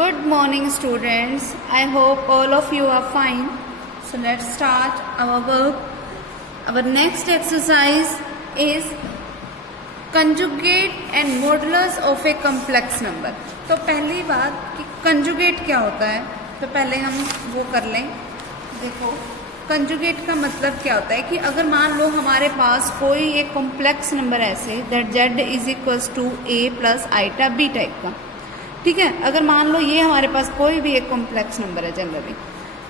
Good morning, students. I hope all of you are fine. So let's start our work. Our next exercise is conjugate and modulus of a complex number. तो पहली बात कि conjugate क्या होता है, तो पहले हम वो कर लें. देखो कंजुगेट का मतलब क्या होता है कि अगर मान लो हमारे पास कोई एक कॉम्प्लेक्स नंबर ऐसे that z is equals to a plus iota b type का, ठीक है. अगर मान लो ये हमारे पास कोई भी एक कॉम्प्लेक्स नंबर है जनरली,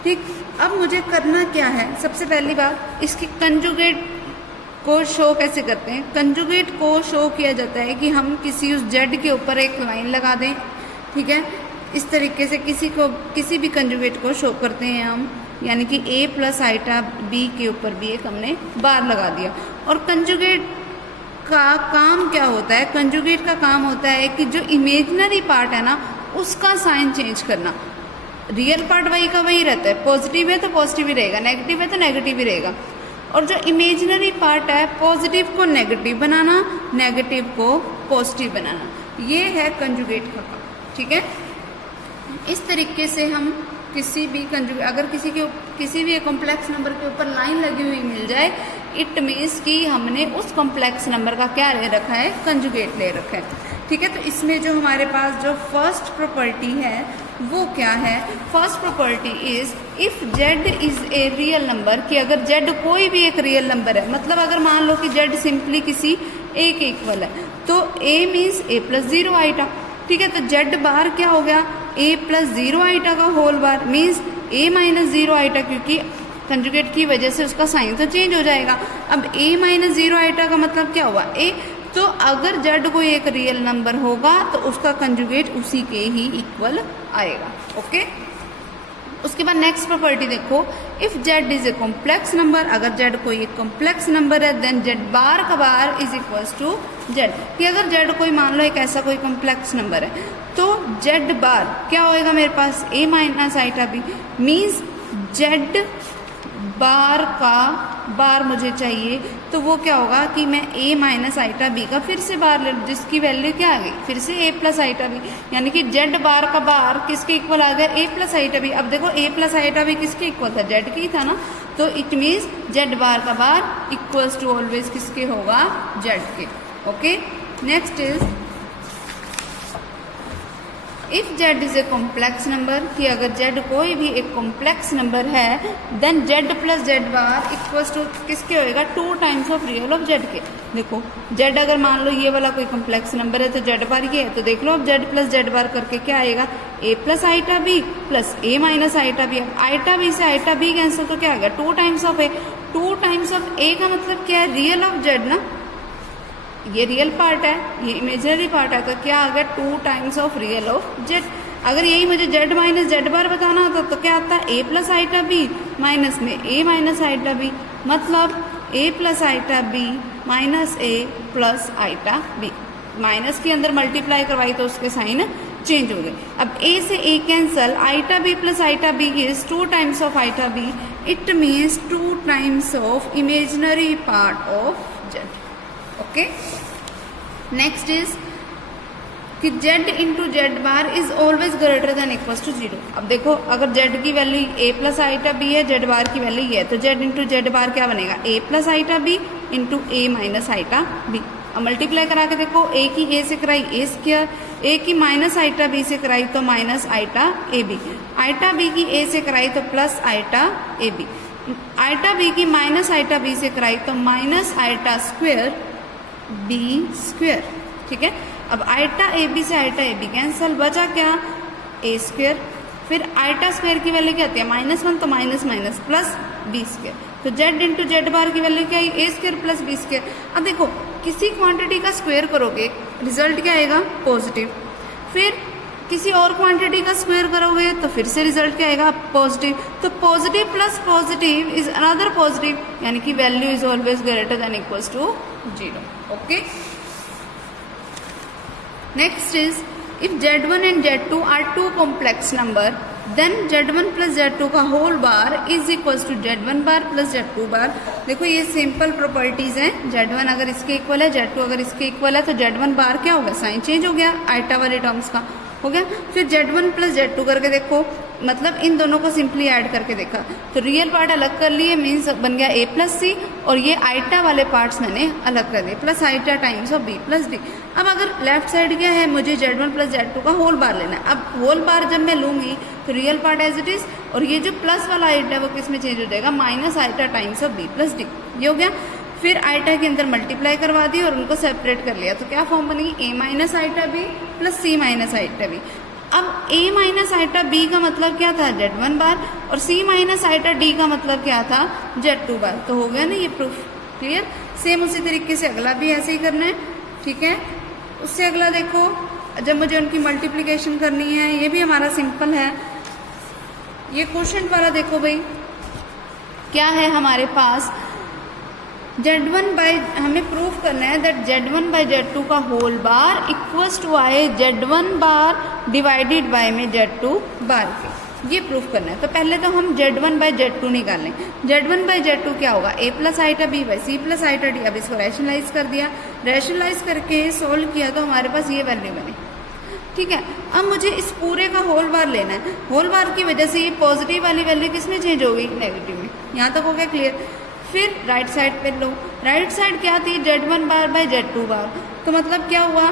ठीक. अब मुझे करना क्या है, सबसे पहली बात इसकी कंजुगेट को शो कैसे करते हैं. कंजुगेट को शो किया जाता है कि हम किसी उस z के ऊपर एक लाइन लगा दें, ठीक है. इस तरीके से किसी भी कंजुगेट को शो करते हैं हम, यानी कि a प्लस आइटा b के ऊपर भी एक हमने बार लगा दिया. और कंजुगेट का काम क्या होता है, कंजुगेट का काम होता है कि जो इमेजिनरी पार्ट है ना उसका साइन चेंज करना. रियल पार्ट वही का वही रहता है, पॉजिटिव है तो पॉजिटिव ही रहेगा, नेगेटिव है तो नेगेटिव ही रहेगा. और जो इमेजिनरी पार्ट है पॉजिटिव को नेगेटिव बनाना, नेगेटिव को पॉजिटिव बनाना, ये है कंजुगेट का काम, ठीक है. इस तरीके से हम किसी भी अगर किसी भी कॉम्प्लेक्स नंबर के ऊपर लाइन लगी हुई मिल जाए, इट मीन्स कि हमने उस कॉम्प्लेक्स नंबर का क्या ले रखा है, कंजुगेट ले रखा है, ठीक है. तो इसमें जो हमारे पास जो फर्स्ट प्रॉपर्टी है वो क्या है, first property is if z is a real number, कि अगर z कोई भी एक रियल नंबर है, मतलब अगर मान लो कि z सिंपली किसी a के इक्वल है, तो a means a plus zero iota, ठीक है. तो z बार क्या हो गया, a प्लस जीरो आइटा का whole bar means a minus zero iota, क्योंकि कंजुगेट की वजह से उसका साइन तो चेंज हो जाएगा. अब a माइनस जीरो आइटा का मतलब क्या हुआ, a. तो अगर z कोई एक रियल नंबर होगा तो उसका कंजुगेट उसी के ही इक्वल आएगा, ओके. उसके बाद नेक्स्ट प्रॉपर्टी देखो, if z is a complex number, अगर z कोई एक कॉम्प्लेक्स नंबर है देन z बार का bar is equals to z, कि अगर z कोई मान लो एक ऐसा कोई कॉम्प्लेक्स नंबर है तो z बार क्या होएगा मेरे पास, a minus iota b, means z bar का बार मुझे चाहिए, तो वो क्या होगा कि मैं a माइनस आइटा b का फिर से बार ले, जिसकी वैल्यू क्या आ गई, फिर से a प्लस आइटा b, यानी कि z बार का बार किसके इक्वल आ गया, a प्लस आइटा b. अब देखो a प्लस आइटा b किसके इक्वल था, z के ही था ना, तो इट मीन्स z बार का बार इक्वल्स टू ऑलवेज किसके होगा, z के, okay. Next is if z is a complex number, कि अगर z कोई भी एक कॉम्प्लेक्स नंबर है then z plus z bar equals to किसके होएगा, two times of real of z के. देखो z अगर मान लो ये वाला कोई कॉम्प्लेक्स नंबर है तो z बार ये है, तो देख लो अब z प्लस z बार करके क्या आएगा, a plus iota b plus a minus iota b. Iota b से आइटा b कैंसिल तो क्या आ गया, two times of a. Two times of a का मतलब क्या है, रियल ऑफ z ना, ये रियल पार्ट है, ये इमेजिनरी पार्ट है, तो क्या आ गया, two times of real of z. अगर यही मुझे z माइनस z बार बताना होता तो क्या आता है, a plus iota b minus में a माइनस आइटा b, मतलब a plus iota b minus a plus iota b. Minus के अंदर मल्टीप्लाई करवाई तो उसके साइन चेंज हो गए. अब a से a cancel, iota b plus iota b is two times of iota b, it means two times of imaginary part of z, okay. Next is कि z into z bar is always greater than equals to zero. अब देखो अगर z की value a plus iota b है, z bar की value ये है, तो z इंटू जेड बार क्या बनेगा, a plus iota b into a minus iota b. अब मल्टीप्लाई करा के देखो, a की a से कराई a स्क्वायर, a की माइनस आइटा b से कराई तो minus iota a b, iota b की a से कराई तो plus iota a b, iota b की माइनस आइटा b से कराई तो minus iota square b square, ठीक है. अब आइटा ए बी से आइटा ए बी कैंसल, बचा क्या, ए स्क्वायर. फिर आइटा स्क्वायर की वैल्यू क्या आती है, माइनस वन, तो minus minus plus B square. तो z इंटू जेड बार की वैल्यू क्या आई, a square plus B square. अब देखो किसी क्वांटिटी का स्क्वायर करोगे रिजल्ट क्या आएगा, पॉजिटिव. फिर किसी और क्वांटिटी का स्क्वायर करोगे तो फिर से रिजल्ट क्या आएगा, पॉजिटिव. तो positive plus positive is another positive, यानी कि value is always greater than equals to zero, okay. Next is if z1 and z2 are two complex number then z1 plus z2 का whole bar is equals to z1 bar plus z2 bar. देखो ये simple properties हैं, z1 अगर इसके equal है, z2 अगर इसके equal है, तो z1 बार क्या होगा, साइन चेंज हो गया आइटा वाले टर्म्स का. हो गया। फिर Z1 प्लस Z2 करके देखो, मतलब इन दोनों को सिंपली ऐड करके देखा तो रियल पार्ट अलग कर लिए, मीन्स बन गया A प्लस सी, और ये आइटा वाले पार्ट्स मैंने अलग कर दिए, plus iota times of B plus D। अब अगर लेफ्ट साइड क्या है, मुझे Z1 प्लस Z2 का होल बार लेना है। अब होल बार जब मैं लूंगी तो real part as it is, और ये जो प्लस वाला आइटा वो किस में चेंज हो जाएगा, minus iota times of B plus D, ये हो गया। फिर आइटा के अंदर मल्टीप्लाई करवा दी और उनको सेपरेट कर लिया, तो क्या फॉर्म बनेगी, A minus iota B plus C minus iota B। अब A माइनस आइटा B का मतलब क्या था, Z1 बार, और C माइनस आइटा D का मतलब क्या था, Z2 बार। तो हो गया ना ये प्रूफ, क्लियर। सेम उसी तरीके से अगला भी ऐसे ही करना है, ठीक है। उससे अगला देखो, जब मुझे उनकी मल्टीप्लिकेशन करनी है, ये भी हमारा सिंपल है। ये क्वोशंट वाला देखो भाई, क्या है हमारे पास, Z1 बाई, हमें प्रूफ करना है दैट Z1 बाई Z2 का होल बार इक्वल्स टू आए Z1 बार डिवाइडेड बाय में Z2 बार के, ये प्रूफ करना है। तो पहले तो हम Z1 बाई Z2 निकालें। Z1 बाई Z2 क्या होगा, A plus iota B by C plus iota D। अब इसको रैशनलाइज कर दिया, रैशनलाइज करके सोल्व किया तो हमारे पास ये वैल्यू बनी, ठीक है। अब मुझे इस पूरे का होल बार लेना है, होल बार की वजह से ये पॉजिटिव वाली वैल्यू किस में चेंज हो गई, नेगेटिव में। यहाँ तक हो गया क्लियर। फिर राइट साइड पे लो, राइट साइड क्या थी, Z1 बार बाय Z2 बार। तो मतलब क्या हुआ,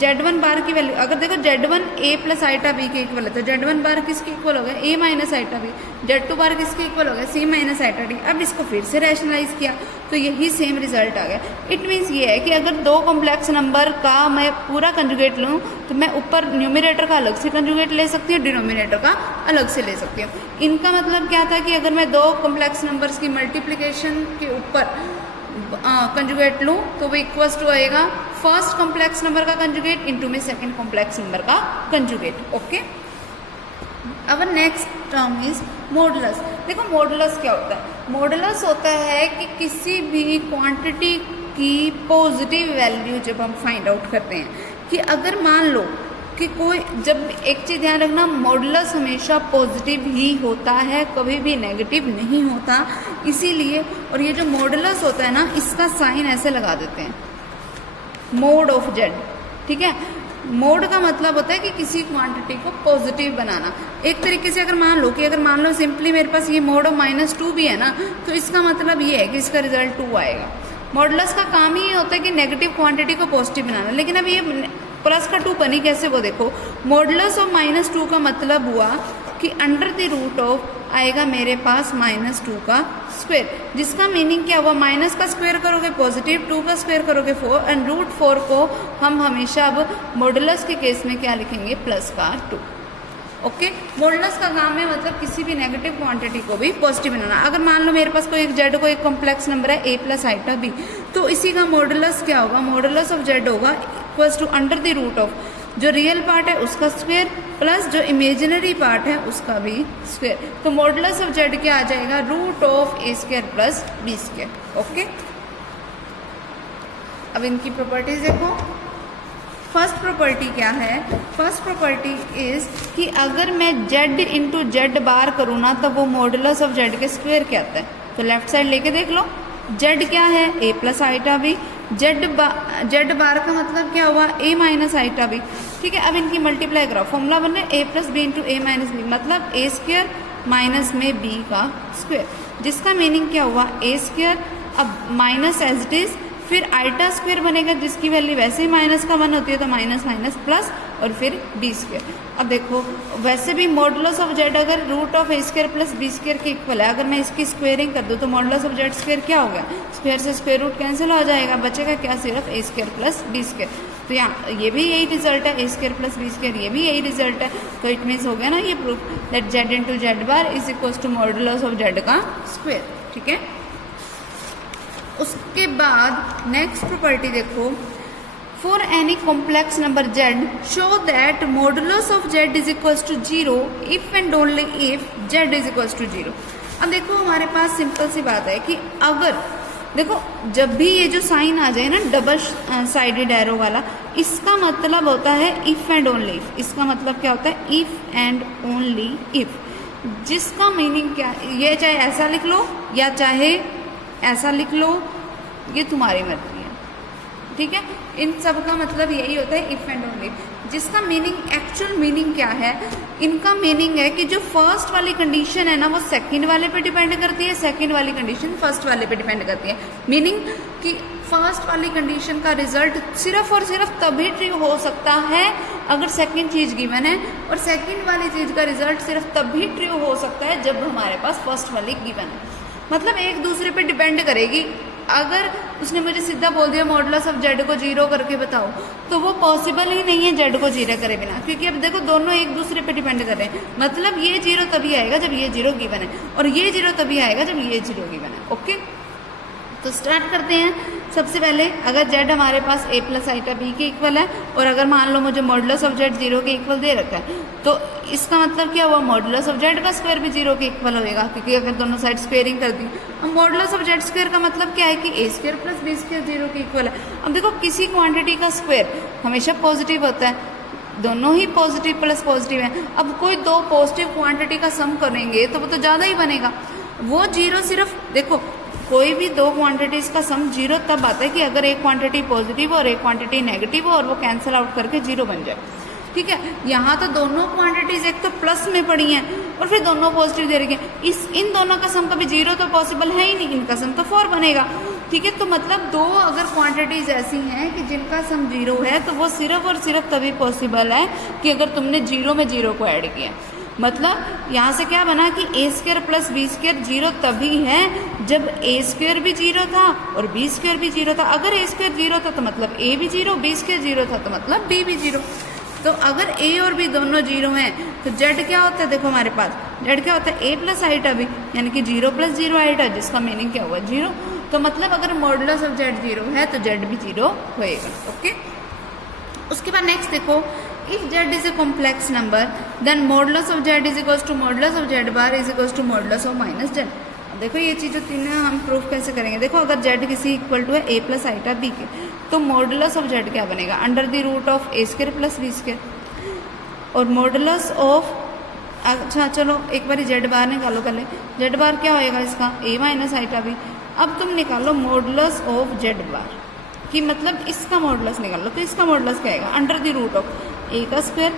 Z1 बार की वैल्यू, अगर देखो Z1 A plus iota B के इक्वल है, तो Z1 बार किसके इक्वल हो गया, A minus iota B। Z2 bar किसके इक्वल हो गया, C माइनस आइटा D। अब इसको फिर से रैशनलाइज किया तो यही सेम रिजल्ट आ गया। इट मीन्स ये है कि अगर दो कॉम्प्लेक्स नंबर का मैं पूरा कंजुगेट लूँ तो मैं ऊपर न्यूमरेटर का अलग से कंजुगेट ले सकती हूँ, डिनोमिनेटर का अलग से ले सकती हूँ। इनका मतलब क्या था कि अगर मैं दो कॉम्प्लेक्स नंबर्स की मल्टीप्लिकेशन के ऊपर कंजुगेट लूँ तो वो इक्वल्स टू आएगा फर्स्ट कॉम्प्लेक्स नंबर का कंजुगेट इनटू में सेकंड कॉम्प्लेक्स नंबर का कंजुगेट। ओके, अब नेक्स्ट टर्म इज मॉडुलस। देखो मॉडुलस क्या होता है, मॉडुलस होता है कि किसी भी क्वांटिटी की पॉजिटिव वैल्यू जब हम फाइंड आउट करते हैं, कि अगर मान लो कि कोई, जब एक चीज़ ध्यान रखना, मॉडुलस हमेशा पॉजिटिव ही होता है, कभी भी नेगेटिव नहीं होता। इसीलिए, और ये जो मॉडुलस होता है ना, इसका साइन ऐसे लगा देते हैं, मोड ऑफ जेड, ठीक है। मोड का मतलब होता है कि किसी क्वांटिटी को पॉजिटिव बनाना। एक तरीके से अगर मान लो कि अगर मान लो सिंपली मेरे पास ये मोड ऑफ -2 भी है ना, तो इसका मतलब ये है कि इसका रिजल्ट 2 आएगा। मॉडुलस का काम ही ये होता है कि नेगेटिव क्वांटिटी को पॉजिटिव बनाना। लेकिन अब ये प्लस का 2 बनी कैसे, वो देखो। मॉडुलस ऑफ -2 का मतलब हुआ कि अंडर द रूट ऑफ आएगा मेरे पास -2 का स्क्वायर, जिसका मीनिंग क्या हुआ, माइनस का स्क्वायर करोगे पॉजिटिव, 2 का स्क्वायर करोगे 4, एंड रूट 4 को हम हमेशा अब मॉडुलस के केस में क्या लिखेंगे, प्लस का 2। ओके, मॉडुलस का काम है मतलब किसी भी नेगेटिव क्वांटिटी को भी पॉजिटिव बनाना। अगर मान लो मेरे पास कोई एक जेड को एक कॉम्प्लेक्स नंबर है A प्लस आइटा B, तो इसी का मॉडुलस क्या होगा, मॉडुलस ऑफ जेड होगा equals to under the root of जो रियल पार्ट है उसका स्क्वायर प्लस जो इमेजिनरी पार्ट है उसका भी स्क्वायर। तो मॉडुलस ऑफ जेड क्या आ जाएगा, root of A square plus B square. Okay, अब इनकी प्रॉपर्टीज देखो। फर्स्ट प्रॉपर्टी क्या है, फर्स्ट प्रॉपर्टी इज कि अगर मैं z इंटू जेड बार करूँ ना, तो वो मॉडुलस ऑफ जेड के स्क्वायर क्या आता है। तो लेफ्ट साइड लेके देख लो, z क्या है, A plus iota B, Z bar का मतलब क्या हुआ, A माइनस आइटा B। ठीक है, अब इनकी मल्टीप्लाई करो, फॉर्मूला बन रहा है A plus B into A minus b, मतलब A स्क्वायर माइनस में B का स्क्वायर, जिसका मीनिंग क्या हुआ, A स्क्वायर, अब माइनस एज इट इज, फिर आइटा स्क्वायर बनेगा जिसकी वैल्यू वैसे ही माइनस का 1 होती है, तो माइनस माइनस प्लस और फिर B स्क्वायर। अब देखो वैसे भी मॉडुलस ऑफ जेड अगर root of A square plus B square के इक्वल है, अगर मैं इसकी स्क्वेयरिंग कर दूँ तो मॉडुलस ऑफ जेड स्क्वायर क्या हो गया, स्क्वायर से स्क्वायर रूट कैंसिल हो जाएगा, बचेगा क्या, सिर्फ A square plus B square. तो यहाँ ये भी यही रिजल्ट है, A square plus B square, ये भी यही रिजल्ट है। तो इट मीन्स हो गया ना ये proof that z into z bar is equals to modulus of z का स्क्वायर। ठीक है, उसके बाद नेक्स्ट प्रॉपर्टी देखो, for any complex number z show that modulus of z is equals to 0 if and only if z is equals to 0। अब देखो हमारे पास simple सी बात है कि अगर देखो जब भी ये जो साइन आ जाए ना डबल साइडेड एरो वाला, इसका मतलब होता है इफ एंड ओनली इफ। इसका मतलब क्या होता है, इफ एंड ओनली इफ, जिसका मीनिंग क्या, ये चाहे ऐसा लिख लो या चाहे ऐसा लिख लो, ये तुम्हारी मर्जी है। ठीक है, इन सब का मतलब यही होता है इफ़ एंड ओनली, जिसका मीनिंग, एक्चुअल मीनिंग क्या है, इनका मीनिंग है कि जो फर्स्ट वाली कंडीशन है ना वो सेकंड वाले पे डिपेंड करती है, सेकंड वाली कंडीशन फर्स्ट वाले पे डिपेंड करती है। मीनिंग कि फर्स्ट वाली कंडीशन का रिजल्ट सिर्फ और सिर्फ तभी ट्रू हो सकता है अगर सेकंड चीज़ गिवन है, और सेकंड वाली चीज़ का रिजल्ट सिर्फ तभी ट्रू हो सकता है जब हमारे पास फर्स्ट वाली गिवन है। मतलब एक दूसरे पे डिपेंड करेगी। अगर उसने मुझे सीधा बोल दिया मॉडुलस ऑफ जेड को 0 करके बताओ, तो वो पॉसिबल ही नहीं है जेड को 0 करे बिना, क्योंकि अब देखो दोनों एक दूसरे पे डिपेंड कर रहे हैं। मतलब ये 0 तभी आएगा जब ये 0 गिवन है, और ये 0 तभी आएगा जब ये 0 गिवन है। ओके, तो स्टार्ट करते हैं। सबसे पहले अगर z हमारे पास a प्लस आइटा b के इक्वल है, और अगर मान लो मुझे मॉडुलस ऑफ z 0 के इक्वल दे रखा है, तो इसका मतलब क्या हुआ, मॉडुलस ऑफ z का स्क्वायर भी 0 के इक्वल होएगा, क्योंकि अगर दोनों साइड स्क्वेयरिंग कर दी। अब मॉडुलस ऑफ z स्क्वायर का मतलब क्या है कि a square plus b square 0 के इक्वल है। अब देखो किसी क्वांटिटी का स्क्वायर हमेशा पॉजिटिव होता है, दोनों ही पॉजिटिव प्लस पॉजिटिव है। अब कोई दो पॉजिटिव क्वांटिटी का सम करेंगे तो वो तो ज़्यादा ही बनेगा। वो 0 सिर्फ देखो, कोई भी दो क्वांटिटीज़ का सम 0 तब आता है कि अगर एक क्वांटिटी पॉजिटिव और एक क्वांटिटी नेगेटिव हो और वो कैंसिल आउट करके 0 बन जाए। ठीक है, यहाँ तो दोनों क्वांटिटीज़ एक तो प्लस में पड़ी हैं और फिर दोनों पॉजिटिव दे रखी हैं। इन दोनों का सम कभी 0 तो पॉसिबल है ही नहीं, इनका सम तो 4 बनेगा। ठीक है, तो मतलब दो अगर क्वांटिटीज़ ऐसी हैं कि जिनका सम 0 है, तो वो सिर्फ और सिर्फ तभी पॉसिबल है कि अगर तुमने 0 में 0 को ऐड किया। मतलब यहाँ से क्या बना कि a square plus B square 0 तभी है जब a स्क्वायर भी 0 था और b स्क्वायर भी 0 था। अगर a स्क्वायर 0 था तो मतलब a भी 0, b स्क्वायर 0 था तो मतलब b भी 0। तो अगर a और b दोनों 0 हैं तो z क्या होता है, देखो हमारे पास z क्या होता है a प्लस आइटा b, यानी कि 0 प्लस 0 आइटा, जिसका मीनिंग क्या हुआ 0। तो मतलब अगर मॉडुलस ऑफ z 0 है तो z भी 0 होएगा। ओके, उसके बाद नेक्स्ट देखो, if z is a complex number then modulus of z is equals to modulus of z bar is equals to modulus of minus z। अब देखो ये चीज़ जो तीनों हम प्रूफ कैसे करेंगे। देखो अगर z किसी इक्वल टू है a प्लस आइटा b के, तो मॉडुलस ऑफ z क्या बनेगा, under the root of a square plus b square, और मॉडुलस ऑफ, अच्छा चलो एक बार z बार निकालो पहले। z बार क्या होएगा इसका, a माइनस आइटा b। अब तुम निकालो मॉडुलस ऑफ z बार कि मतलब इसका मॉडुलस निकालो, तो इसका मॉडुलस क्या आएगा, under the root of a का square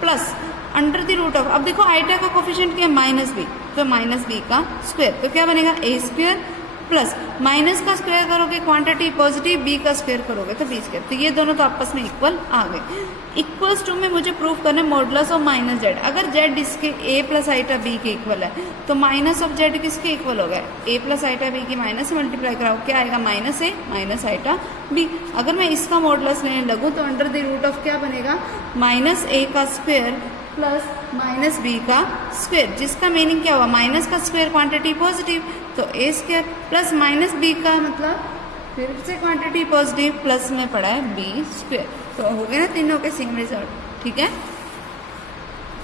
plus under the root of, अब देखो आइटा का कोफिशिएंट क्या है माइनस b, तो माइनस b का स्क्वायर, तो क्या बनेगा a स्क्वायर प्लस माइनस का स्क्वायर करोगे क्वांटिटी पॉजिटिव, b का स्क्वायर करोगे तो b स्क्वायर। तो ये दोनों तो आपस में इक्वल आ गए। इक्वल्स टू में मुझे प्रूफ करना है मॉडुलस ऑफ माइनस z। अगर z इसके a प्लस आइटा b के इक्वल है तो माइनस ऑफ z किसके इक्वल होगा, a प्लस आइटा b की माइनस से मल्टीप्लाई कराओ, क्या आएगा minus a minus iota b। अगर मैं इसका मॉडुलस लेने लगूँ तो अंडर द रूट ऑफ क्या बनेगा, माइनस a का स्क्वायर प्लस माइनस b का स्क्वायर, जिसका मीनिंग क्या हुआ, माइनस का स्क्वायर क्वांटिटी पॉजिटिव, तो a square plus minus b का मतलब फिर से क्वांटिटी पॉजिटिव, प्लस में पड़ा है b स्क्वायर। तो हो गया ना तीनों के सेम रिजल्ट। ठीक है,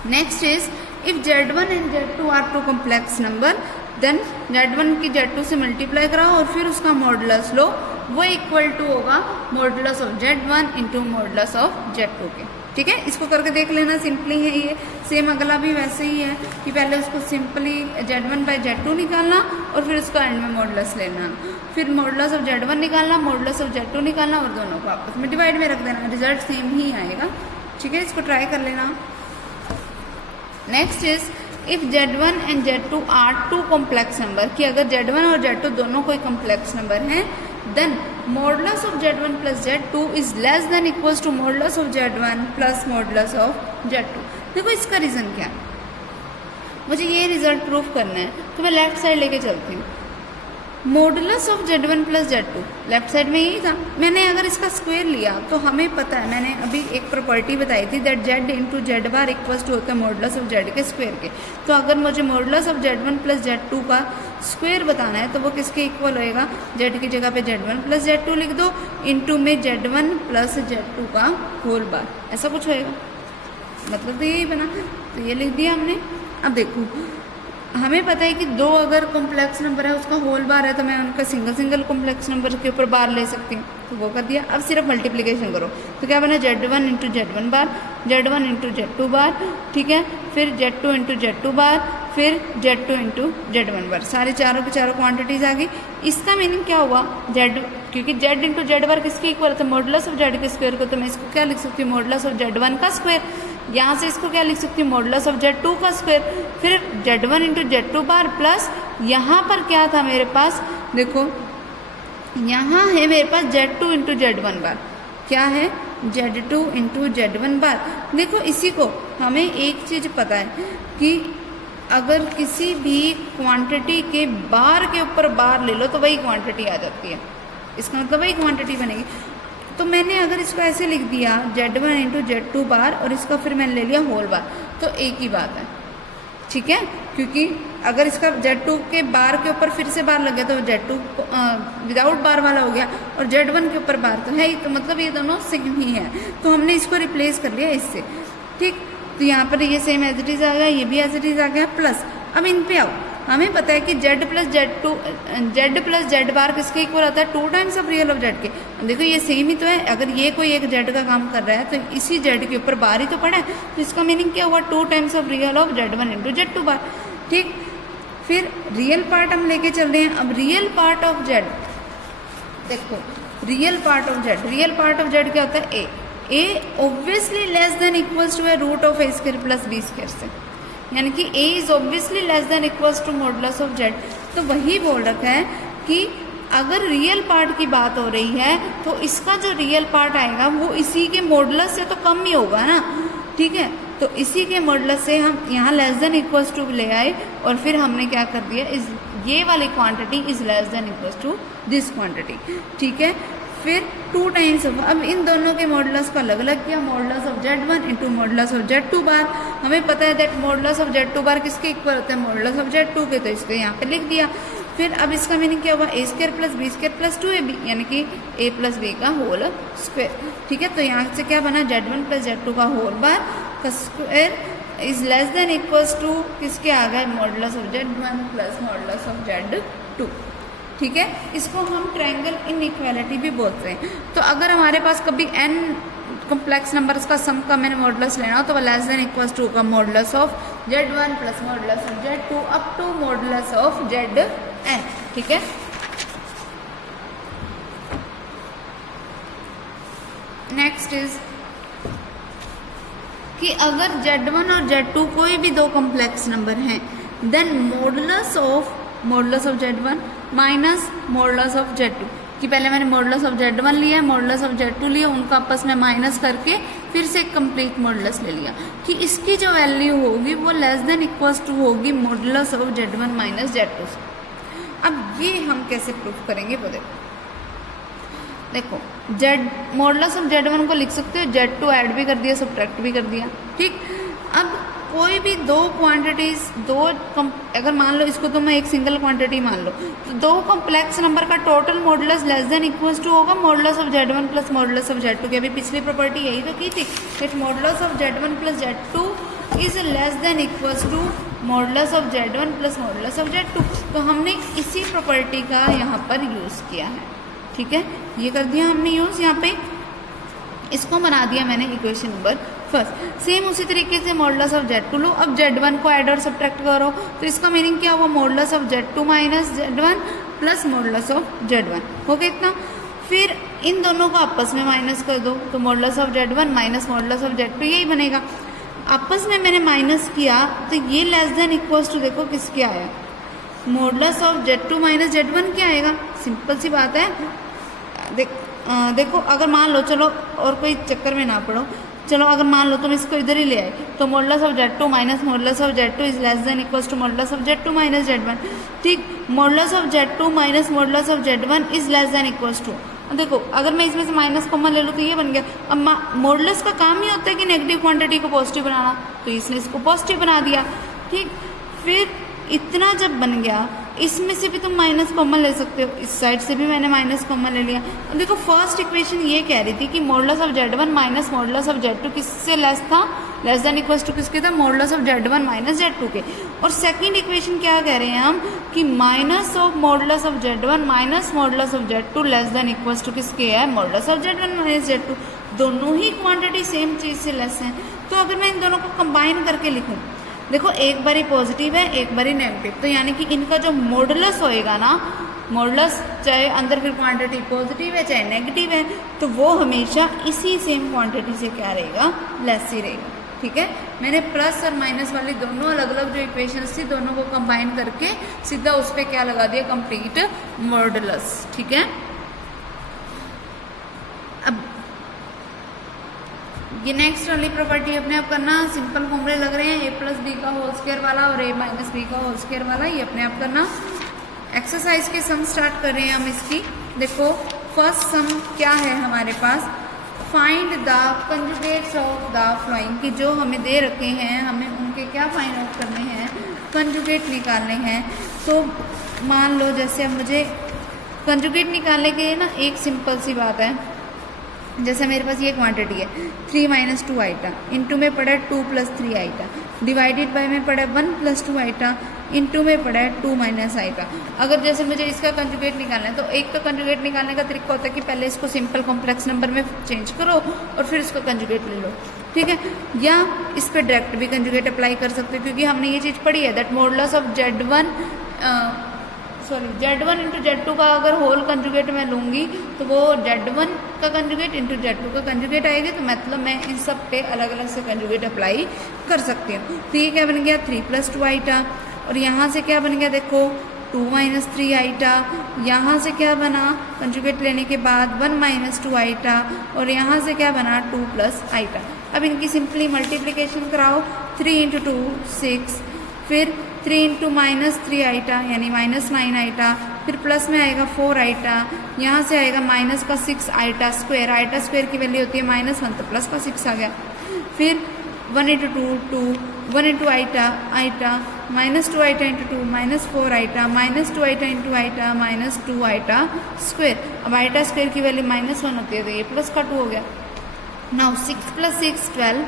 next is if z1 and z2 are two complex number then z1 की z2 से मल्टीप्लाई कराओ और फिर उसका मॉडुलस लो, वो इक्वल टू होगा modulus of z1 into modulus of z2 के। ठीक है, इसको करके देख लेना, सिंपली है ये। सेम अगला भी वैसे ही है कि पहले उसको सिंपली z1 बाई z2 निकालना और फिर उसका एंड में मॉडुलस लेना, फिर मॉडुलस ऑफ z1 निकालना, मॉडुलस ऑफ z2 निकालना और दोनों को आपस में डिवाइड में रख देना, रिजल्ट सेम ही आएगा। ठीक है, इसको ट्राई कर लेना। Next is if z1 and z2 are two complex number, कि अगर z1 और z2 दोनों कोई कॉम्प्लेक्स नंबर हैं, then modulus of z1 plus z2 is less than equals to modulus of z1 plus modulus of z2। देखो इसका reason क्या है, मुझे ये रिजल्ट प्रूफ करना है, तो मैं लेफ्ट साइड लेके चलती हूँ। Modulus of z1 plus z2 left side में यही था। मैंने अगर इसका स्क्वायर लिया तो हमें पता है, मैंने अभी एक प्रॉपर्टी बताई थी that z into z bar equals to होता है मॉडुलस ऑफ z के स्क्वायर के। तो अगर मुझे modulus of z1 plus z2 का स्क्वायर बताना है तो वो किसके इक्वल होएगा, z की जगह पे z1 प्लस z2 लिख दो, इंटू में z1 प्लस z2 का होल बार, ऐसा कुछ होएगा। मतलब तो यही बना, तो ये लिख दिया हमने। अब देखो हमें पता है कि दो अगर कॉम्प्लेक्स नंबर है उसका होल बार है तो मैं उनका सिंगल सिंगल कॉम्प्लेक्स नंबर के ऊपर बार ले सकती हूँ। तो वो कर दिया। अब सिर्फ मल्टीप्लिकेशन करो तो क्या बना, Z1 इंटू Z1 बार, Z1 इंटू Z2 बार, ठीक है, फिर Z2 इंटू Z2 बार, फिर Z2 इंटू Z1 बार, सारे चारों की चारों क्वांटिटीज आ गई। इसका मीनिंग क्या हुआ, Z, क्योंकि Z इंटू Z बार किसके इक्वल था, मॉडुलस ऑफ Z के स्क्वायर को, तो मैं इसको क्या लिख सकती हूँ, मॉडुलस ऑफ Z1 का स्क्वायर। यहाँ से इसको क्या लिख सकती हूँ, मॉडुलस ऑफ Z2 का स्क्वायर, फिर Z1 इंटू Z2 बार प्लस यहाँ पर क्या था मेरे पास, देखो यहाँ है मेरे पास Z2 इंटू Z1 बार, क्या है Z2 इंटू Z1 बार। देखो इसी को हमें एक चीज़ पता है कि अगर किसी भी क्वांटिटी के बार के ऊपर बार ले लो तो वही क्वांटिटी आ जाती है, इसका मतलब वही क्वांटिटी बनेगी। तो मैंने अगर इसको ऐसे लिख दिया Z1 इंटू Z2 बार और इसका फिर मैंने ले लिया होल बार, तो एक ही बात है, ठीक है, क्योंकि अगर इसका Z2 के बार के ऊपर फिर से बार लग गया तो Z2 विदाउट बार वाला हो गया, और Z1 के ऊपर बार तो है ही, तो मतलब ये दोनों सेम ही है, तो हमने इसको रिप्लेस कर लिया इससे, ठीक। तो यहाँ पर ये सेम एज इट इज़ आ गया, ये भी एज इट इज़ आ गया, प्लस अब इन पे आओ, हमें पता है कि Z प्लस Z बार किसके इक्वल होता है, 2 times of real of Z के। देखो ये सेम ही तो है, अगर ये कोई एक Z का काम कर रहा है तो इसी Z के ऊपर बार ही तो पड़ा है, तो इसका मीनिंग क्या हुआ, 2 times of real of Z1 into Z2 बार, ठीक। फिर रियल पार्ट हम लेके चल रहे हैं। अब रियल पार्ट ऑफ Z, देखो रियल पार्ट ऑफ Z क्या होता है, A obviously less than equals to root of A square plus B square से, यानी कि A is obviously less than equals to modulus of Z। तो वही बोल रखा है कि अगर रियल पार्ट की बात हो रही है तो इसका जो रियल पार्ट आएगा वो इसी के मॉडुलस से तो कम ही होगा ना, ठीक है। तो इसी के मॉडुलस से हम यहाँ लेस देन इक्वल्स टू ले आए और फिर हमने क्या कर दिया, इस ये वाली quantity is less than equals to this quantity, ठीक है। फिर 2 टाइम्स ऑफ, अब इन दोनों के मॉडुलस को अलग अलग किया, modulus of Z1 into modulus of Z2 बार। हमें पता है that modulus of Z2 bar किसके इक्वल होता है, मॉडुलस ऑफ Z2 के, तो इसको यहाँ पे लिख दिया। फिर अब इसका मीनिंग क्या हुआ, A square plus B square plus 2AB, यानी कि A प्लस B का होल स्क्वायर, ठीक है। तो यहाँ से क्या बना, Z1 प्लस Z2 का होल बार का square is less than equals to किसके आ गए, modulus of Z1 plus modulus of Z2, ठीक है। इसको हम ट्रायंगल इनइक्वालिटी भी बोलते हैं। तो अगर हमारे पास कभी n कॉम्प्लेक्स नंबर्स का सम का मैंने मॉडुलस लेना हो तो वह लेस देन इक्वल्स टू का modulus of Z1 plus modulus of Z2 up to modulus of Zn, ठीक है। नेक्स्ट इज कि अगर Z1 और Z2 कोई भी 2 कॉम्प्लेक्स नंबर हैं, then modulus of Z1 minus modulus of Z2, कि पहले मैंने मॉडुलस ऑफ Z1 लिया, मॉडुलस ऑफ Z2 लिया, उनका आपस में माइनस करके फिर से एक कंप्लीट मॉडुलस ले लिया, कि इसकी जो वैल्यू होगी वो लेस देन इक्वल्स टू होगी modulus of Z1 minus Z2 से। अब ये हम कैसे प्रूफ करेंगे वो देखो मॉडुलस ऑफ Z1 को लिख सकते हो, Z2 ऐड भी कर दिया, सब्ट्रैक्ट भी कर दिया, ठीक। अब कोई भी 2 क्वांटिटीज, अगर मान लो इसको तो मैं एक सिंगल क्वांटिटी मान लो, तो 2 कॉम्प्लेक्स नंबर का total modulus less than equals to होगा modulus of Z1 plus modulus of Z2 की। अभी पिछली प्रॉपर्टी यही तो की थी, that modulus of Z1 plus Z2 is less than equals to modulus of Z1 plus modulus of Z2। तो हमने इसी प्रॉपर्टी का यहाँ पर यूज़ किया है, ठीक है। ये कर दिया हमने यूज़, यहाँ पे इसको बना दिया मैंने इक्वेशन नंबर फर्स्ट। सेम उसी तरीके से मॉडुलस ऑफ Z2 लो, अब Z1 को ऐड और सब्ट्रैक्ट करो, तो इसका मीनिंग क्या हुआ, modulus of Z2 minus Z1 plus modulus of Z1 हो गया इतना। फिर इन दोनों को आपस में माइनस कर दो, तो modulus of Z1 minus modulus of Z2 यही बनेगा। आपस में मैंने माइनस किया तो ये लेस देन इक्वल्स टू देखो किसके आया, modulus of Z2 minus Z1 क्या आएगा, सिंपल सी बात है। देखो अगर मान लो, चलो और कोई चक्कर में ना पड़ो, चलो अगर मान लो तुम इसको इधर ही ले आए, तो modulus of Z2 minus modulus of Z2 is less than equals to modulus of Z2 minus Z1, ठीक। Modulus of Z2 minus modulus of Z1 is less than equals to, देखो अगर मैं इसमें से माइनस कॉमन ले लूँ तो ये बन गया। अब मॉडुलस का काम ही होता है कि नेगेटिव क्वांटिटी को पॉजिटिव बनाना, तो इसने इसको पॉजिटिव बना दिया, ठीक। फिर इतना जब बन गया इसमें से भी तुम माइनस कॉमन ले सकते हो, इस साइड से भी मैंने माइनस कॉमन ले लिया। अब देखो फर्स्ट इक्वेशन ये कह रही थी कि modulus of Z1 minus modulus of Z2 किससे लेस था, लेस देन इक्वल्स टू किसके था, modulus of Z1 minus Z2 के। और सेकंड इक्वेशन क्या कह रहे हैं हम कि minus of modulus of Z1 minus modulus of Z2 less than equals to किसके है, modulus of Z1 minus Z2। दोनों ही क्वांटिटी सेम चीज़ से लेस हैं। तो अगर मैं इन दोनों को कंबाइन करके लिखूँ, देखो एक बारी पॉजिटिव है एक बारी नेगेटिव, तो यानी कि इनका जो मॉडुलस होएगा ना, मॉडुलस चाहे अंदर फिर क्वांटिटी पॉजिटिव है चाहे नेगेटिव है, तो वो हमेशा इसी सेम क्वांटिटी से क्या रहेगा, लेस ही रहेगा। ठीक है, मैंने प्लस और माइनस वाली दोनों अलग अलग जो इक्वेशंस थी दोनों को कंबाइन करके सीधा उस पर क्या लगा दिया, कंप्लीट मॉडुलस। ठीक है, अब ये नेक्स्ट वाली प्रॉपर्टी अपने आप करना, सिंपल फॉर्मूले लग रहे हैं, a प्लस बी का होल स्क्वायर वाला और a माइनस बी का होल स्क्वायर वाला, ये अपने आप करना। एक्सरसाइज के सम स्टार्ट कर रहे हैं हम इसकी। देखो फर्स्ट सम क्या है हमारे पास, find the conjugates of the following, कि जो हमें दे रखे हैं हमें उनके क्या फाइंड आउट करने हैं, कंजुगेट निकालने हैं। तो मान लो जैसे अब मुझे कंजुगेट निकालने के लिए ना एक सिंपल सी बात है, जैसे मेरे पास ये क्वांटिटी है 3 माइनस 2 आइटा, इंटू में पड़ा है 2 प्लस 3 आइटा, डिवाइडेड बाय में पड़ा है 1 प्लस 2 आइटा, इंटू में पड़ा है 2 माइनस आइटा। अगर जैसे मुझे इसका कंजुगेट निकालना है तो एक तो कंजुगेट निकालने का तरीका होता है कि पहले इसको सिंपल कॉम्प्लेक्स नंबर में चेंज करो और फिर इसको कंजुगेट ले लो। ठीक है, या इस पर डायरेक्ट भी कंजुगेट अप्लाई कर सकते हो, क्योंकि हमने ये चीज़ पढ़ी है that modulus of Z1 into Z2 का अगर होल कंजुगेट मैं लूँगी तो वो Z1 का कंजुगेट इंटू Z2 का कंजुगेट आएगी, तो मतलब मैं इन सब पे अलग अलग से कंजुगेट अप्लाई कर सकती हूँ। तो ये क्या बन गया 3 प्लस 2 आइटा, और यहाँ से क्या बन गया देखो 2 माइनस 3 आइटा, यहाँ से क्या बना कंजुगेट लेने के बाद 1 माइनस 2 आइटा, और यहाँ से क्या बना 2 प्लस आइटा। अब इनकी सिंपली मल्टीप्लिकेशन कराओ, 3 इंटू 2 6, फिर 3 इंटू माइनस 3 आइटा यानी माइनस 9 आइटा, फिर प्लस में आएगा 4 आइटा, यहाँ से आएगा माइनस का 6 आइटा स्क्वायर, आइटा स्क्वायर की वैल्यू होती है -1 तो प्लस का 6 आ गया, फिर 1 into 2 2, 1 into iota iota, -2 iota into 2 -4 iota, -2 iota into iota -2 iota square. अब आइटा स्क्वायर की वैल्यू -1 होती है तो ये प्लस का 2 हो गया। नाउ 6 प्लस 6 12,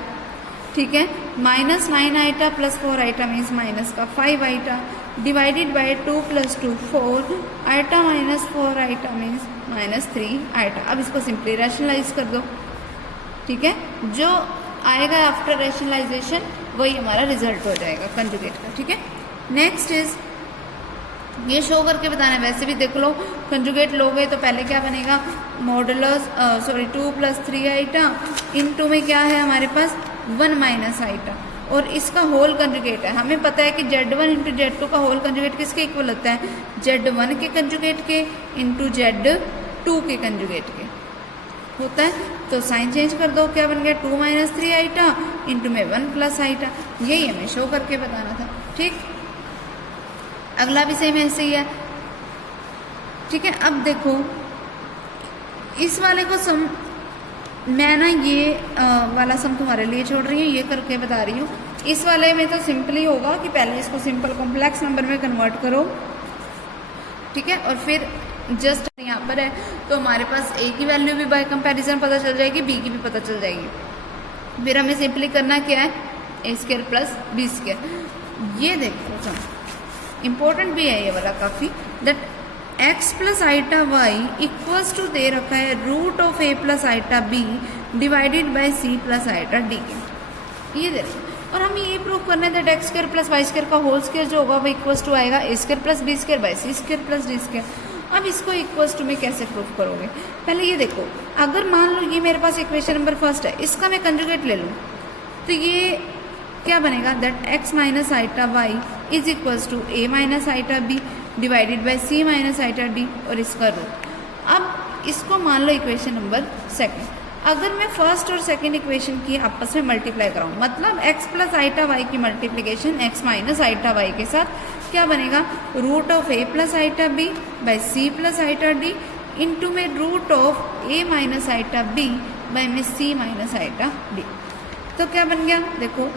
ठीक है, -9 iota plus 4 iota means minus का 5 iota, divided by 2 plus 2 4 iota -4 iota means -3 iota. अब इसको सिंपली रैशनलाइज कर दो। ठीक है, जो आएगा आफ्टर रैशनलाइजेशन वही हमारा रिजल्ट हो जाएगा कंजुगेट का। ठीक है, नेक्स्ट इज ये शो करके बताना है। वैसे भी देख लो कंजुगेट लोगे तो पहले क्या बनेगा, मॉडुलस 2 प्लस 3 आइटा इंटू में क्या है हमारे पास 1 माइनस आइटा, और इसका होल कंजुगेट है। हमें पता है कि Z1 इंटू Z2 का होल कंजुगेट किसके इक्वल होता है, Z1 के कंजुगेट के इंटू Z2 के कंजुगेट के होता है। तो साइन चेंज कर दो, क्या बन गया 2 माइनस 3 आइटा इंटू में 1 प्लस आइटा। यही हमें शो करके बताना था। ठीक, अगला भी सेम ऐसे ही है। ठीक है, अब देखो इस वाले को सम मैं ना ये वाला सम तुम्हारे लिए छोड़ रही हूँ, ये करके बता रही हूँ। इस वाले में तो सिंपली होगा कि पहले इसको सिंपल कॉम्प्लेक्स नंबर में कन्वर्ट करो। ठीक है, और फिर जस्ट यहाँ पर है तो हमारे पास ए की वैल्यू भी बाय कंपैरिजन पता चल जाएगी, बी की भी पता चल जाएगी। फिर हमें सिंपली करना क्या है, A square plus B square. ये देखो सम इम्पोर्टेंट भी है ये वाला काफ़ी, that x plus iota Y equals to दे रखा है root of a plus iota b divided by c plus iota d के। ये देखो, और हम ये प्रूव करना है that x square plus y square का होल स्क्वायर जो होगा वो इक्वल्स टू आएगा a square plus b square by c square plus d square. अब इसको इक्वल्स टू में कैसे प्रूव करोगे, पहले ये देखो, अगर मान लो ये मेरे पास इक्वेशन नंबर फर्स्ट है, इसका मैं कंजुगेट ले लूँ तो ये क्या बनेगा, that x minus iota y is equals to a minus iota b divided by c minus iota d और इसका रूट। अब इसको मान लो इक्वेशन नंबर सेकंड। अगर मैं फर्स्ट और सेकंड इक्वेशन की आपस में मल्टीप्लाई कराऊँ, मतलब x प्लस आइटा वाई की multiplication x minus iota Y के साथ क्या बनेगा, root of a plus iota b by c plus iota d into में root of a minus iota b by में c माइनस आइटा d। तो क्या बन गया देखो,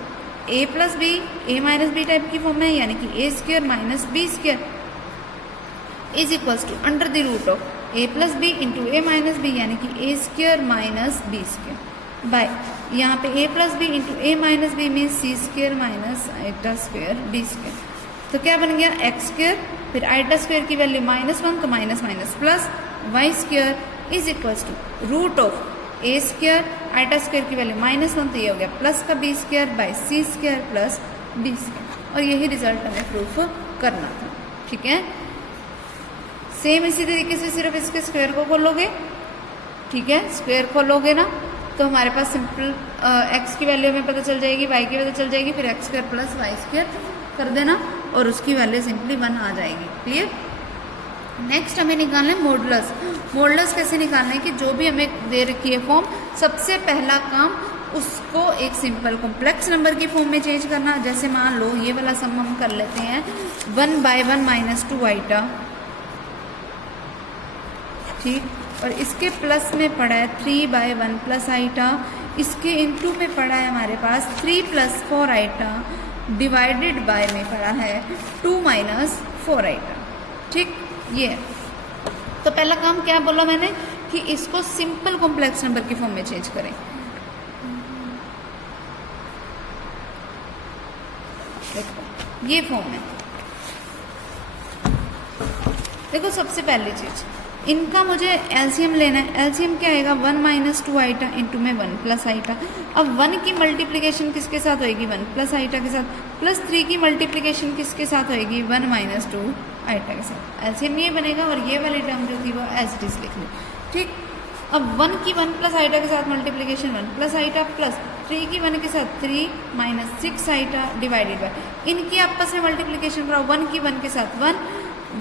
a plus B A minus B type की फॉर्म है, यानी कि A square minus B square is equals to under the root of A plus B into A minus B, यानी कि A square minus B square by यहाँ पे A plus B into A minus B mean C square minus iota square D square. तो क्या बन गया X square, फिर iota square की वैल्यू -1 तो minus minus plus Y square is equals to root of A square, iota square की value -1 तो ये हो गया प्लस का B square by c square plus d square. और यही रिजल्ट हमें प्रूफ करना था। ठीक है, सेम इसी तरीके से सिर्फ इसके स्क्वायर को खोलोगे। ठीक है, स्क्वायर खोलोगे ना तो हमारे पास सिंपल एक्स की वैल्यू हमें पता चल जाएगी, वाई की पता चल जाएगी, फिर x square plus y square कर देना और उसकी वैल्यू सिंपली 1 आ जाएगी। क्लियर। नेक्स्ट हमें निकालना है मॉडुलस। मॉडुलस कैसे निकालना है कि जो भी हमें दे रखी है फॉर्म, सबसे पहला काम उसको एक सिंपल कॉम्प्लेक्स नंबर की फॉर्म में चेंज करना। जैसे मान लो ये वाला सम हम कर लेते हैं 1/1 माइनस 2 आइटा, ठीक, और इसके प्लस में पड़ा है 3/1 प्लस आइटा, इसके इनटू में पड़ा है हमारे पास 3 + 4 आइटा, डिवाइडेड बाय में पड़ा है 2 - 4 आइटा। ठीक, ये तो पहला काम क्या बोला मैंने कि इसको सिंपल कॉम्प्लेक्स नंबर की फॉर्म में चेंज करें। देखो ये फॉर्म है। देखो सबसे पहली चीज इनका मुझे एलसीएम लेना है। एलसीएम क्या आएगा 1 - 2 आइटा इंटू में 1 प्लस आइटा। अब 1 की मल्टीप्लिकेशन किसके साथ होएगी 1 प्लस आइटा के साथ, प्लस 3 की मल्टीप्लिकेशन किसके साथ होएगी 1 - 2 आइटा के साथ। एलसीएम ये बनेगा और ये वाली टर्म जो थी वो एज इट इज लिख ली। ठीक, अब 1 की 1 प्लस आइटा के साथ मल्टीप्लिकेशन 1 प्लस आइटा प्लस 3 की 1 के साथ 3 - 6 आइटा डिवाइडेड बाय, इनकी आपस में मल्टीप्लिकेशन कराओ 1 की 1 के साथ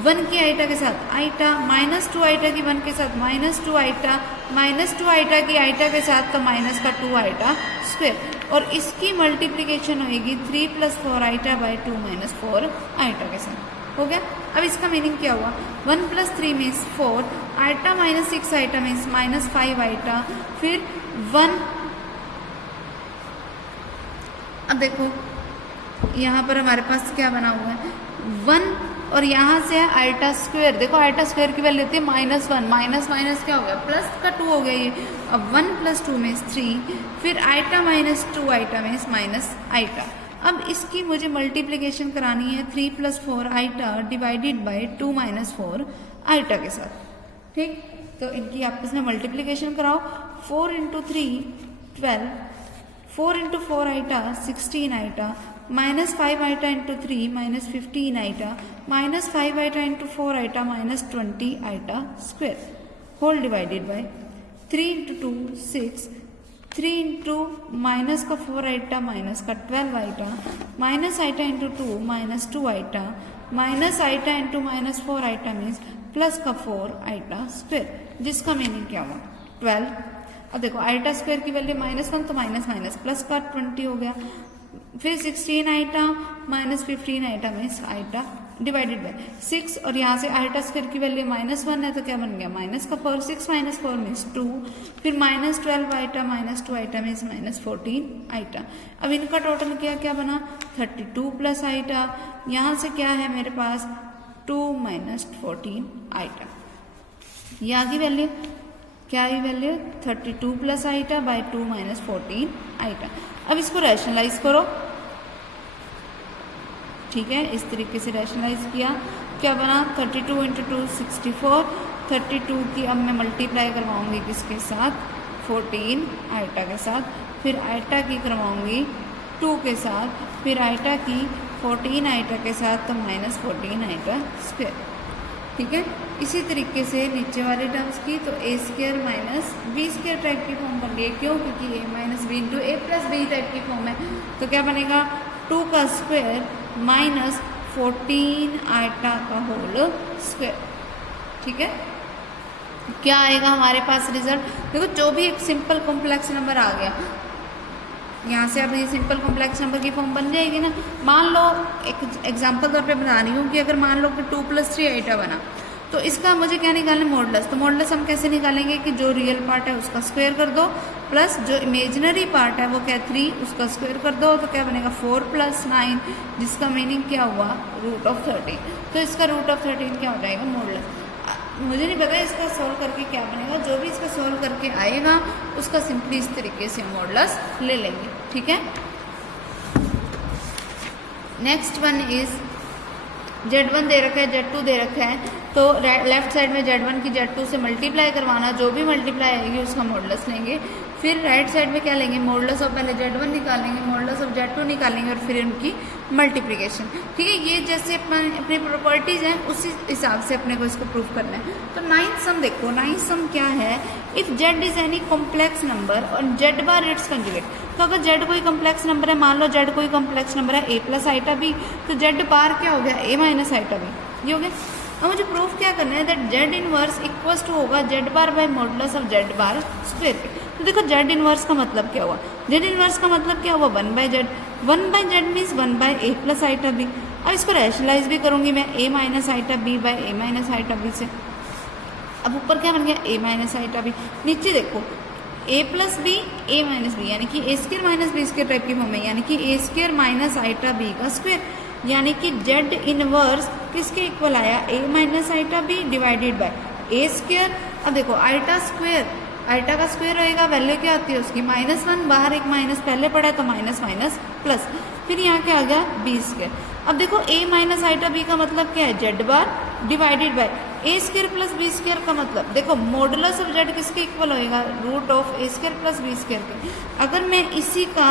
1 की आइटा के साथ आइटा, -2 आइटा की 1 के साथ -2 आइटा, -2 आइटा की आइटा के साथ तो माइनस का 2 आइटा स्क्वायर, और इसकी मल्टीप्लिकेशन होगी 3 + 4 आइटा बाय 2 - 4 आइटा के साथ। हो गया। अब इसका मीनिंग क्या हुआ 1 + 3 means 4 iota -6 iota means -5 iota, फिर 1। अब देखो यहाँ पर हमारे पास क्या बना हुआ है 1 और यहाँ से है आइटा स्क्वायर। देखो आइटा स्क्वायर की वैल्यू होती है -1, माइनस माइनस क्या हो गया प्लस का 2 हो गया ये। अब 1 + 2 मीन्स 3, फिर iota -2 iota means minus iota. अब इसकी मुझे मल्टीप्लिकेशन करानी है 3 + 4 आइटा डिवाइडेड बाय 2 - 4 आइटा के साथ। ठीक, तो इनकी आपस में मल्टीप्लिकेशन कराओ। 4 × 3 12, 4 × 4 iota 16 iota, -5 iota × 3 -15 iota, -5 iota × 4 iota -20 iota square, whole divided by 3 × 2 6, 3 × minus का 4 आइटा माइनस का 12 iota, minus iota × 2 -2 iota, minus iota × -4 iota means plus का 4 आइटा स्क्वायर, जिसका मीनिंग क्या हुआ 12। अब देखो आइटा स्क्वायर की वैल्यू -1 तो माइनस माइनस प्लस का 20 हो गया, फिर 16 iota -15 iota means iota divided by 6, और यहाँ से आइटा स्क्वायर की वैल्यू -1 है तो क्या बन गया माइनस का 4, 6 - 4 मीन्स 2, फिर -12 आइटा -2 आइटा मीन्स -14 आइटा। अब इनका टोटल क्या बना 32 प्लस आइटा, यहाँ से क्या है मेरे पास 2 - 14 आइटा। यहाँ की वैल्यू क्या है value 32 plus iota by 2 - 14 iota. अब इसको रैशनलाइज करो। ठीक है, इस तरीके से रैशनलाइज किया, क्या बना 32 × 2 64, 32 की अब मैं मल्टीप्लाई करवाऊंगी किसके साथ 14 आइटा के साथ, फिर आइटा की करवाऊंगी 2 के साथ, फिर आइटा की 14 आइटा के साथ तो -14 आइटा स्क्वायर। ठीक है, इसी तरीके से नीचे वाले टर्म्स की तो a² - b² टाइप की फॉर्म बन गई। क्यों, क्योंकि a - b × a + b type की फॉर्म है। तो क्या बनेगा 2 का स्क्वायर -14 आइटा का होल स्क्वायर। ठीक है, क्या आएगा हमारे पास रिजल्ट। देखो जो भी एक सिंपल कॉम्प्लेक्स नंबर आ गया, यहाँ से अब ये सिंपल कॉम्प्लेक्स नंबर की फॉर्म बन जाएगी ना। मान लो एक एग्जांपल तौर पे बता रही हूँ कि अगर मान लो कि 2 + 3 आइटा बना तो इसका मुझे क्या निकालना है, मॉडुलस। तो मॉडुलस हम कैसे निकालेंगे कि जो रियल पार्ट है उसका स्क्वायर कर दो, प्लस जो इमेजिनरी पार्ट है वो क्या 3, उसका स्क्वायर कर दो, तो क्या बनेगा 4 + 9, जिसका मीनिंग क्या हुआ √13। तो इसका √13 क्या हो जाएगा, मॉडुलस। मुझे नहीं पता इसका सॉल्व करके क्या बनेगा, जो भी इसका सॉल्व करके आएगा उसका सिंपली इस तरीके से मॉडुलस ले लेंगे, ठीक है। नेक्स्ट वन इज Z1 दे रखा है, Z2 दे रखा है, तो लेफ्ट साइड में Z1 की Z2 से मल्टीप्लाई करवाना, जो भी मल्टीप्लाई आएगी उसका मॉडुलस लेंगे। फिर राइट साइड में क्या लेंगे, मॉडुलस ऑफ पहले Z1 निकालेंगे, मॉडुलस ऑफ Z2 निकालेंगे और फिर उनकी मल्टीप्लिकेशन, ठीक है। ये जैसे अपनी प्रॉपर्टीज हैं उसी हिसाब से अपने को इसको प्रूव करना है। तो 9th सम देखो, 9th सम क्या है, if Z is any complex number और Z बार इट्स कंजुगेट। तो अगर Z कोई कॉम्प्लेक्स नंबर है, मान लो Z कोई कॉम्प्लेक्स नंबर है A + आइटा B, तो Z बार क्या हो गया, A - आइटा B, ये हो गया। अब मुझे प्रूफ क्या करना है, that Z inverse equals to होगा Z bar by modulus of Z bar square के। तो देखो Z इनवर्स का मतलब क्या हुआ, Z इनवर्स का मतलब क्या हुआ 1/Z, 1/Z means 1/A + iota B। अब इसको रैशनलाइज भी करूंगी मैं A - iota B by A - iota B से। अब ऊपर क्या बन गया A - आइटा B, नीचे देखो A + B A - B, यानी कि A² - B² टाइप की फॉर्म है, यानी कि A² - आइटा B का स्क्वायर, यानी कि Z इनवर्स किसके इक्वल आया, A - iota B divided by A²। अब देखो आइटा स्क्वायर, आइटा का स्क्वायर रहेगा, वैल्यू क्या आती है उसकी -1, बाहर एक माइनस पहले पड़ा है तो माइनस माइनस प्लस, फिर यहाँ क्या आ गया B²। अब देखो A - आइटा B का मतलब क्या है, Z bar divided by A² + B² का मतलब देखो मॉडुलस ऑफ Z किसके इक्वल होएगा, √A² + B² के। अगर मैं इसी का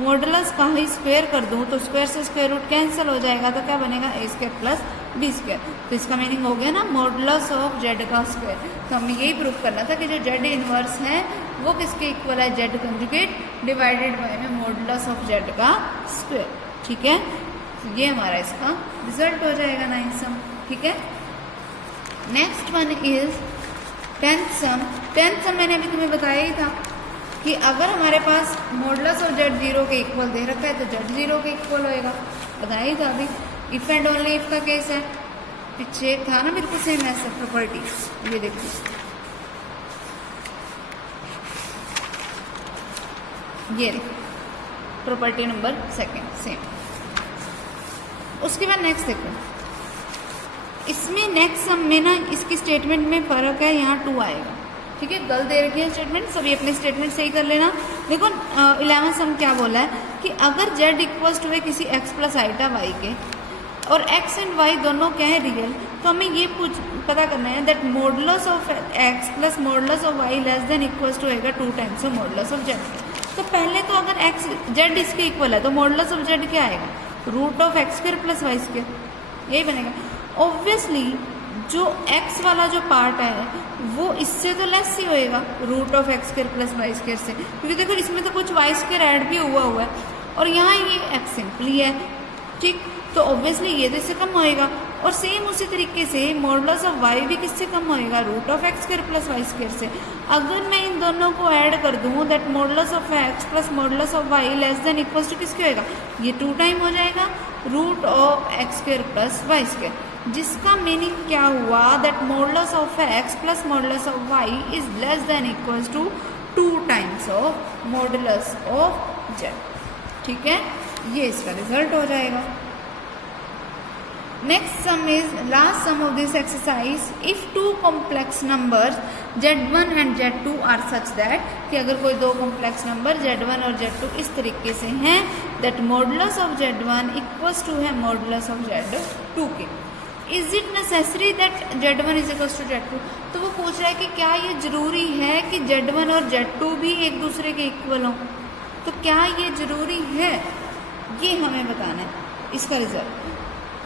मॉडुलस का ही स्क्वायर कर दूं तो स्क्वायर से स्क्वायर रूट कैंसिल हो जाएगा, तो क्या बनेगा A² + B²। तो इसका मीनिंग हो गया ना मॉडुलस ऑफ Z का स्क्वायर। तो हमें यही प्रूव करना था कि जो Z इनवर्स है वो किसके इक्वल है, Z कंजुगेट डिवाइडेड बाय में मॉडुलस ऑफ Z का स्क्वायर, ठीक है। तो ये हमारा इसका रिजल्ट हो जाएगा 9th सम, ठीक है। Next one is 10th sum. 10th sum मैंने अभी तुम्हें बताया ही था कि अगर हमारे पास मॉडुलस ऑफ Z 0 के इक्वल दे रखा है तो Z 0 के इक्वल होएगा, बताया ही था अभी। इफ एंड ओनली इफ का केस है, पीछे था ना बिल्कुल सेम ऐसा प्रॉपर्टी, ये देखिए ये प्रॉपर्टी नंबर 2 सेम। उसके बाद नेक्स्ट देखो, इसमें नेक्स्ट सम में ना इसकी स्टेटमेंट में फ़र्क है, यहाँ 2 आएगा, ठीक है। गलत दे रखी है स्टेटमेंट, सभी अपने स्टेटमेंट सही कर लेना। देखो 11th सम क्या बोला है कि अगर Z इक्वल्स टू है किसी x + आइटा y के और x एंड y दोनों क्या है रियल, तो हमें ये पता करना है that modulus of x + modulus of y less than equals to होएगा 2 times of modulus of Z। तो पहले तो अगर Z इसके इक्वल है तो मॉडुलस ऑफ Z क्या आएगा, √x² + y², यही बनेगा। ऑब्वियसली जो x वाला जो पार्ट है वो इससे तो लेस ही होएगा √x² + y² से, क्योंकि देखो इसमें तो कुछ y² ऐड भी हुआ है और यहाँ ये x सिंपली है, ठीक। तो ऑब्वियसली ये तो इससे कम होएगा, और सेम उसी तरीके से मॉडुलस ऑफ y भी किससे कम होएगा, √x² + y² से। अगर मैं इन दोनों को ऐड कर दूँ that modulus of x + modulus of y less than equals to किसके होएगा, ये 2 टाइम हो जाएगा √x² + y², जिसका मीनिंग क्या हुआ that modulus of x + modulus of y is less than equals to 2 times of modulus of z, ठीक है। ये इसका रिजल्ट हो जाएगा। Next sum is last sum of this exercise, if 2 complex numbers Z1 and Z2 are such that, कि अगर कोई 2 complex number Z1 और Z2 इस तरीके से हैं that modulus of Z1 equals to है मॉडुलस ऑफ Z2 के, is it necessary that Z1 is equals to Z2। तो वो पूछ रहा है कि क्या ये जरूरी है कि Z1 और Z2 भी एक दूसरे के इक्वल हों, तो क्या ये जरूरी है, ये हमें बताना है इसका रिजल्ट।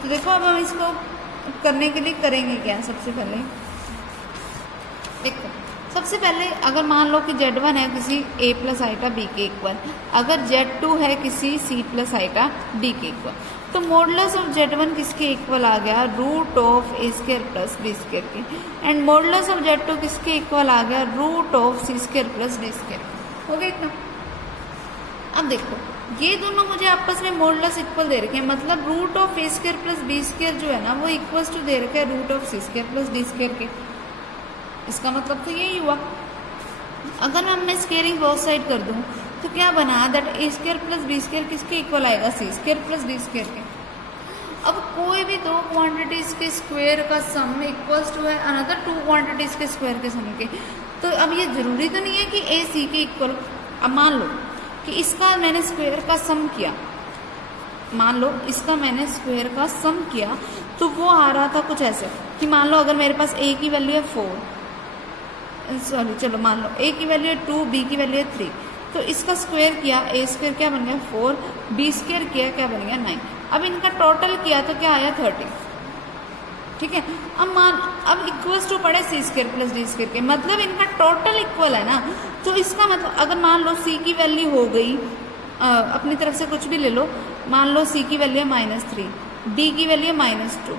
तो देखो अब हम इसको करने के लिए करेंगे क्या, सबसे पहले देखो, सबसे पहले अगर मान लो कि Z1 है किसी A + आइटा B के इक्वल, अगर Z2 है किसी C + आइटा D के इक्वल, तो मॉडुलस ऑफ Z1 किसके इक्वल आ गया, √A² + B² के, एंड मॉडुलस ऑफ Z2 किसके इक्वल आ गया, √C² + D²। हो गया इतना। अब देखो ये दोनों मुझे आपस में मॉडुलस इक्वल दे रखे हैं, मतलब root of a square plus B square जो है ना वो इक्वल्स टू दे रखे हैं root of c square plus d square के। इसका मतलब तो यही हुआ। अगर मैं स्क्वेयरिंग बोथ साइड कर दूं तो क्या बना that a square plus B square किसके इक्वल आएगा, c square plus d square के। अब कोई भी दो क्वांटिटीज के स्क्वायर का सम इक्वल्स टू है अनदर टू क्वांटिटीज के स्क्वायर के सम के। तो अब ये जरूरी तो नहीं है कि ए सी के इक्वल। अब मान लो कि इसका मैंने स्क्वायर का सम किया, मान लो इसका मैंने स्क्वायर का सम किया तो वो आ रहा था कुछ ऐसे कि मान लो अगर मेरे पास ए की वैल्यू है 4, सॉरी चलो मान लो ए की वैल्यू है 2, बी की वैल्यू है 3, तो इसका स्क्वायर किया, ए स्क्वायर क्या बन गया 4, बी स्क्वायर किया क्या बन गया 9। अब इनका टोटल किया तो क्या आया 30, ठीक है। अब इक्वल्स टू पड़े सी स्क्वायर प्लस डी स्क्वायर के, मतलब इनका टोटल इक्वल है ना। तो इसका मतलब अगर मान लो सी की वैल्यू हो गई अपनी तरफ से कुछ भी ले लो, मान लो सी की वैल्यू है -3, डी की वैल्यू है -2,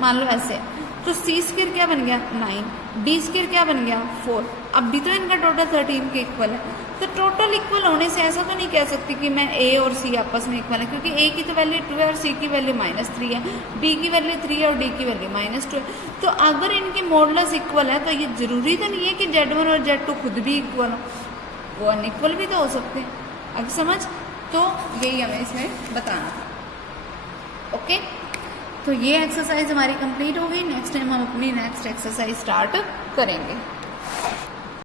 मान लो ऐसे, तो सी स्क्वायर क्या बन गया 9, डी स्क्वायर क्या बन गया 4। अब भी तो इनका टोटल 13 के इक्वल है। तो टोटल इक्वल होने से ऐसा तो नहीं कह सकती कि मैं ए और सी आपस में इक्वल है, क्योंकि ए की तो वैल्यू 2 है और सी की वैल्यू -3 है, बी की वैल्यू 3 है और डी की वैल्यू -2 है। तो अगर इनके मॉडुलस इक्वल है तो ये जरूरी तो नहीं है कि Z1 और Z2 खुद भी इक्वल हो, वो अनइक्वल भी तो हो सकते हैं। अब समझ, तो यही हमें इसमें बताना था। ओके, तो ये एक्सरसाइज हमारी कंप्लीट हो गई। नेक्स्ट टाइम हम अपनी नेक्स्ट एक्सरसाइज स्टार्ट करेंगे।